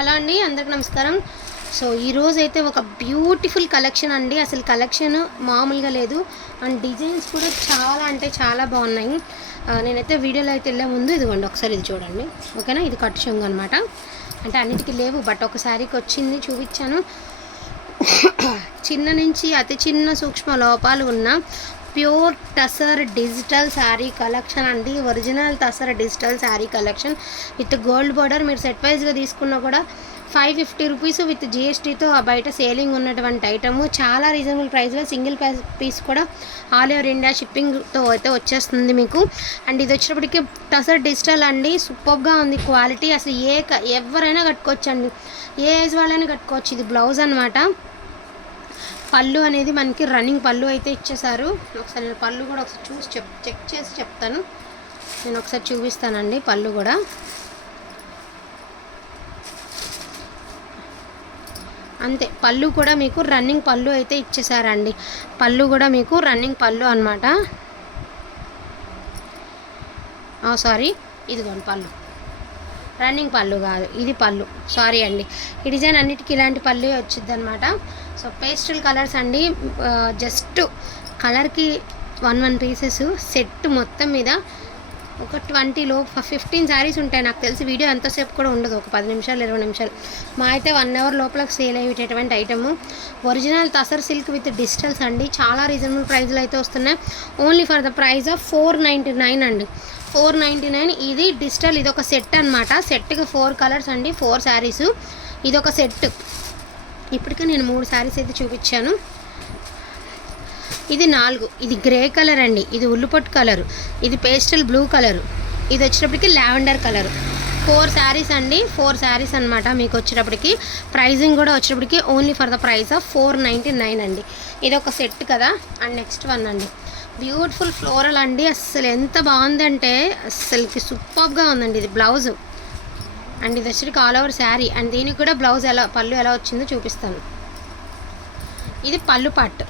Hello అండి అందరికి నమస్కారం. సో ఈరోజు అయితే ఒక బ్యూటిఫుల్ కలెక్షన్ అండి. అసలు కలెక్షన్ మామూలుగా లేదు. అండ్ డిజైన్స్ కూడా చాలా అంటే చాలా బాగున్నాయి. నేనైతే వీడియోలో అయితే వెళ్ళే ముందు ఇదిగోండి ఒకసారి ఇది చూడండి. ఓకేనా? ఇది కట్ చెంగు అనమాట అంటే అన్నిటికీ లేవు బట్ ఒకసారికి వచ్చింది చూపించాను. చిన్న నుంచి అతి చిన్న సూక్ష్మ లోపాలు ఉన్న pure tussar digital sari collection అండి. Original tussar digital sari collection with gold border. మీరు సెట్ వైజ్గా తీసుకున్నా కూడా ఫైవ్ ఫిఫ్టీ రూపీస్ విత్ జిఎస్టీతో ఆ బయట సేలింగ్ ఉన్నటువంటి ఐటమ్ చాలా రీజనబుల్ ప్రైస్లో సింగిల్ పీస్ కూడా ఆల్ ఓవర్ ఇండియా షిప్పింగ్తో అయితే వచ్చేస్తుంది మీకు. అండ్ ఇది వచ్చేటప్పటికి టసర్ డిజిటల్ అండి. సూపర్గా ఉంది క్వాలిటీ. అసలు ఏ క- ఎవరైనా కట్టుకోవచ్చు అండి ఏ ఏజ్ వాళ్ళైనా కట్టుకోవచ్చు. ఇది బ్లౌజ్ అనమాట పళ్ళు అనేది మనకి రన్నింగ్ పళ్ళు అయితే ఇచ్చేసారు ఒకసారి నేను పళ్ళు కూడా ఒకసారి చూసి చెప్ చెక్ చేసి చెప్తాను. నేను ఒకసారి చూపిస్తానండి పళ్ళు కూడా. అంతే పళ్ళు కూడా మీకు రన్నింగ్ పళ్ళు అయితే ఇచ్చేసారండి పళ్ళు కూడా మీకు రన్నింగ్ పళ్ళు అనమాట సారీ ఇదిగోండి పళ్ళు. రన్నింగ్ పళ్ళు కాదు. ఇది పళ్ళు. సారీ అండి. ఈ డిజైన్ అన్నిటికీ ఇలాంటి పళ్ళు వచ్చింది అనమాట సో పేస్టల్ కలర్స్ అండి జస్ట్ కలర్కి వన్ వన్ పీసెస్ సెట్ మొత్తం మీద ఒక ట్వంటీలో ఫిఫ్టీన్ శారీస్ ఉంటాయి. నాకు తెలిసి వీడియో ఎంతసేపు కూడా ఉండదు. ఒక పది నిమిషాలు ఇరవై నిమిషాలు. మా అయితే వన్ అవర్ లోపల సేల్ అయ్యేటటువంటి item original tussar silk with digitals అండి. చాలా రీజనబుల్ ప్రైస్లో అయితే వస్తున్నాయి. Only for the price of four ninety nine అండి. Four ninety nine. ఇది డిజిటల్ ఇది ఒక సెట్ అనమాట సెట్కి ఫోర్ కలర్స్ అండి ఫోర్ శారీస్. ఇది ఒక సెట్. ఇప్పటికే నేను మూడు శారీస్ అయితే చూపించాను. ఇది నాలుగు. ఇది గ్రే కలర్ అండి. ఇది ఉల్లిపొట్టు కలరు. ఇది పేస్టల్ బ్లూ కలరు. ఇది వచ్చేటప్పటికి లావెండర్ కలరు. ఫోర్ శారీస్ అండి. ఫోర్ శారీస్ అనమాట మీకు వచ్చేటప్పటికి. ప్రైజింగ్ కూడా వచ్చేటప్పటికి only for the price of four ninety nine అండి. ఇది ఒక సెట్ కదా. అండ్ నెక్స్ట్ వన్ అండి. బ్యూటిఫుల్ ఫ్లోరల్ అండి. అస్సలు ఎంత బాగుందంటే అస్సలకి సూపర్గా ఉందండి ఇది బ్లౌజ్. అండ్ ఇది వచ్చేటికి ఆల్ ఓవర్ శారీ అండ్ దీనికి కూడా బ్లౌజ్ ఎలా పళ్ళు ఎలా వచ్చిందో చూపిస్తాను. ఇది పళ్ళు పార్ట్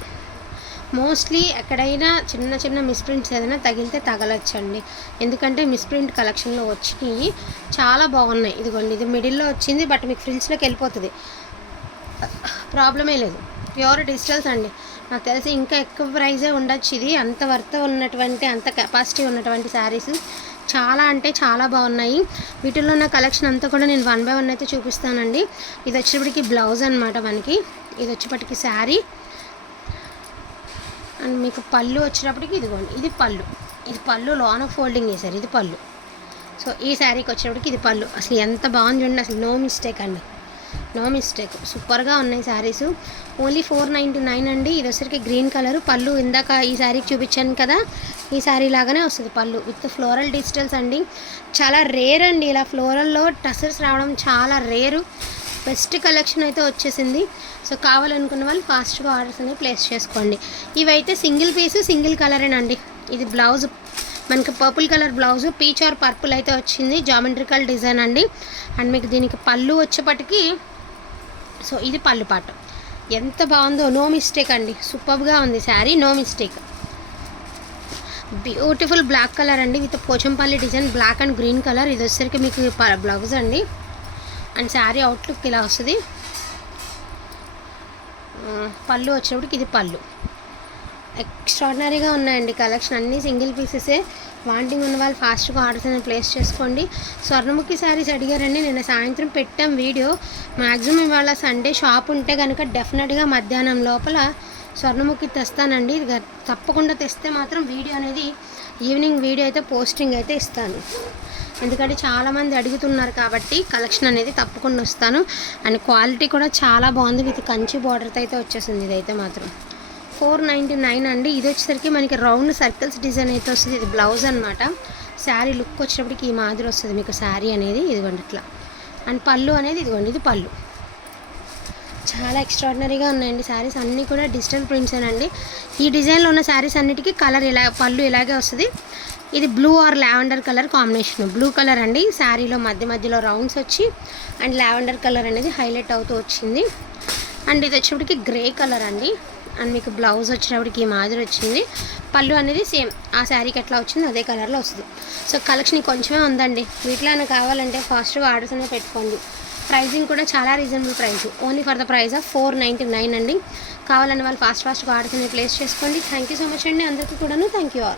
మోస్ట్లీ ఎక్కడైనా చిన్న చిన్న మిస్ప్రింట్స్ ఏదైనా తగిలితే తగలొచ్చండి. ఎందుకంటే మిస్ప్రింట్ కలెక్షన్లో వచ్చినాయి చాలా బాగున్నాయి. ఇదిగోండి ఇది మిడిల్లో వచ్చింది బట్ మీకు ఫ్రిల్స్లోకి వెళ్ళిపోతుంది. ప్రాబ్లమే లేదు. ప్యూర్ డిజిటల్స్ అండి. నాకు తెలిసి ఇంకా ఎక్కువ ప్రైజే ఉండొచ్చు ఇది. అంత వర్త్ ఉన్నటువంటి అంత కెపాసిటీ ఉన్నటువంటి శారీస్ చాలా అంటే చాలా బాగున్నాయి. వీటిల్లో ఉన్న కలెక్షన్ అంతా కూడా నేను వన్ బై వన్ అయితే చూపిస్తానండి. ఇది వచ్చేప్పటికి బ్లౌజ్ అనమాట మనకి. ఇది వచ్చేప్పటికి శారీ అండ్ మీకు పళ్ళు వచ్చేటప్పటికి ఇదిగోండి. ఇది పళ్ళు. ఇది పళ్ళు లోన ఫోల్డింగ్ వేశారు ఇది పళ్ళు. సో ఈ శారీకి వచ్చేటప్పటికి ఇది పళ్ళు. అసలు ఎంత బాగుంది చూడండి. అసలు నో మిస్టేక్ అండి. No mistake. సూపర్గా ఉన్నాయి saris. Only four ninety nine అండి. ఇది వచ్చరికి గ్రీన్ కలర్. పళ్ళు ఇందాక ఈ శారీకి చూపించాను కదా ఈ శారీ లాగానే వస్తుంది పళ్ళు. విత్ ఫ్లోరల్ డిజిటల్స్ అండి. చాలా రేర్ అండి ఇలా ఫ్లోరల్లో టసర్స్ రావడం చాలా రేరు. బెస్ట్ కలెక్షన్ అయితే వచ్చేసింది. సో కావాలనుకున్న వాళ్ళు ఫాస్ట్గా ఆర్డర్స్ అనేవి ప్లేస్ చేసుకోండి. ఇవైతే సింగిల్ పీస్ సింగిల్ కలరేనండి. ఇది బ్లౌజ్ మనకి purple colour blouse peach or purple అయితే వచ్చింది. జామెట్రికల్ డిజైన్ అండి. అండ్ మీకు దీనికి పళ్ళు వచ్చేపటికి సో ఇది పళ్ళు పాట. ఎంత బాగుందో నో మిస్టేక్ అండి. సూపర్గా ఉంది sari no mistake. Beautiful black colour అండి. With Pochampally design black and green colour. ఇది వచ్చేసరికి మీకు బ్లౌజ్ అండి. అండ్ శారీ అవుట్లుక్ ఇలా వస్తుంది. పళ్ళు వచ్చేప్పటికి ఇది పళ్ళు. ఎక్స్ట్రాడినరీగా ఉన్నాయండి కలెక్షన్. అన్నీ సింగిల్ పీసెసే. వాంటింగ్ ఉన్న వాళ్ళు ఫాస్ట్గా ఆర్డర్స్ అనేది ప్లేస్ చేసుకోండి. స్వర్ణముఖి శారీస్ అడిగారండి. నేను సాయంత్రం పెట్టాం వీడియో. మ్యాక్సిమం ఇవాళ సండే షాప్ ఉంటే కనుక డెఫినెట్గా మధ్యాహ్నం లోపల స్వర్ణముఖి తెస్తానండి. తప్పకుండా తెస్తే మాత్రం వీడియో అనేది ఈవినింగ్ వీడియో అయితే పోస్టింగ్ అయితే ఇస్తాను. ఎందుకంటే చాలామంది అడుగుతున్నారు కాబట్టి కలెక్షన్ అనేది తప్పకుండా వస్తాను. అండ్ క్వాలిటీ కూడా చాలా బాగుంది. విత్ కంచి బార్డర్తో అయితే వచ్చేసింది. ఇదైతే మాత్రం. ఫోర్ నైంటీ నైన్ అండి. ఇది వచ్చేసరికి మనకి రౌండ్ సర్కిల్స్ డిజైన్ అయితే వస్తుంది. ఇది బ్లౌజ్ అనమాట శారీ లుక్ వచ్చేటప్పటికి ఈ మాదిరి వస్తుంది మీకు శారీ అనేది. ఇదిగోండి ఇట్లా. అండ్ పళ్ళు అనేది ఇదిగోండి ఇది పళ్ళు. చాలా ఎక్స్ట్రాడినరీగా ఉన్నాయండి శారీస్. అన్నీ కూడా డిజిటల్ ప్రింట్స్ అండి. ఈ డిజైన్లో ఉన్న శారీస్ అన్నిటికీ కలర్ ఇలా పళ్ళు ఇలాగే వస్తుంది. ఇది blue or lavender colour combination. Blue colour అండి. శారీలో మధ్య మధ్యలో రౌండ్స్ వచ్చి అండ్ లావెండర్ కలర్ అనేది హైలైట్ అవుతూ వచ్చింది. అండ్ ఇది వచ్చేప్పటికి గ్రే కలర్ అండి. అండ్ మీకు బ్లౌజ్ వచ్చినప్పటికి ఈ మాదిరి వచ్చింది. పళ్ళు అనేది సేమ్. ఆ శారీకి ఎట్లా వచ్చింది అదే కలర్లో వస్తుంది. సో కలెక్షన్ కొంచెమే ఉందండి. వీటిలో అయినా కావాలంటే ఫాస్ట్గా ఆర్డర్స్ అనేవి పెట్టుకోండి. ప్రైజింగ్ కూడా చాలా reasonable price. Only for the price of four ninety nine అండి. కావాలని వాళ్ళు ఫాస్ట్ ఫాస్ట్గా ఆర్డర్స్ అనేవి ప్లేస్ చేసుకోండి. థ్యాంక్ యూ సో మచ్ అండి. అందరికీ కూడాను థ్యాంక్ యూ ఆల్.